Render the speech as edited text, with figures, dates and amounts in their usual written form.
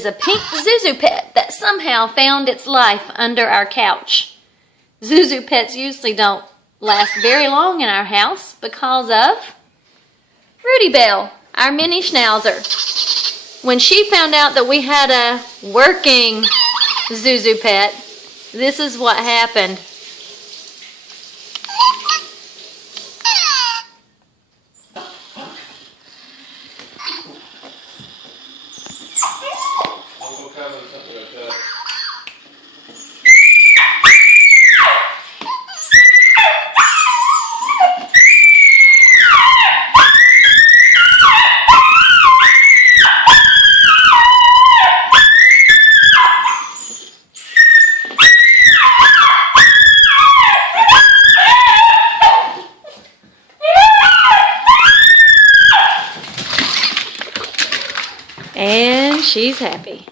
Is a pink Zuzu pet that somehow found its life under our couch. Zuzu pets usually don't last very long in our house because of Rudee Belle, our mini Schnauzer. When she found out that we had a working Zuzu pet, this is what happened. And she's happy.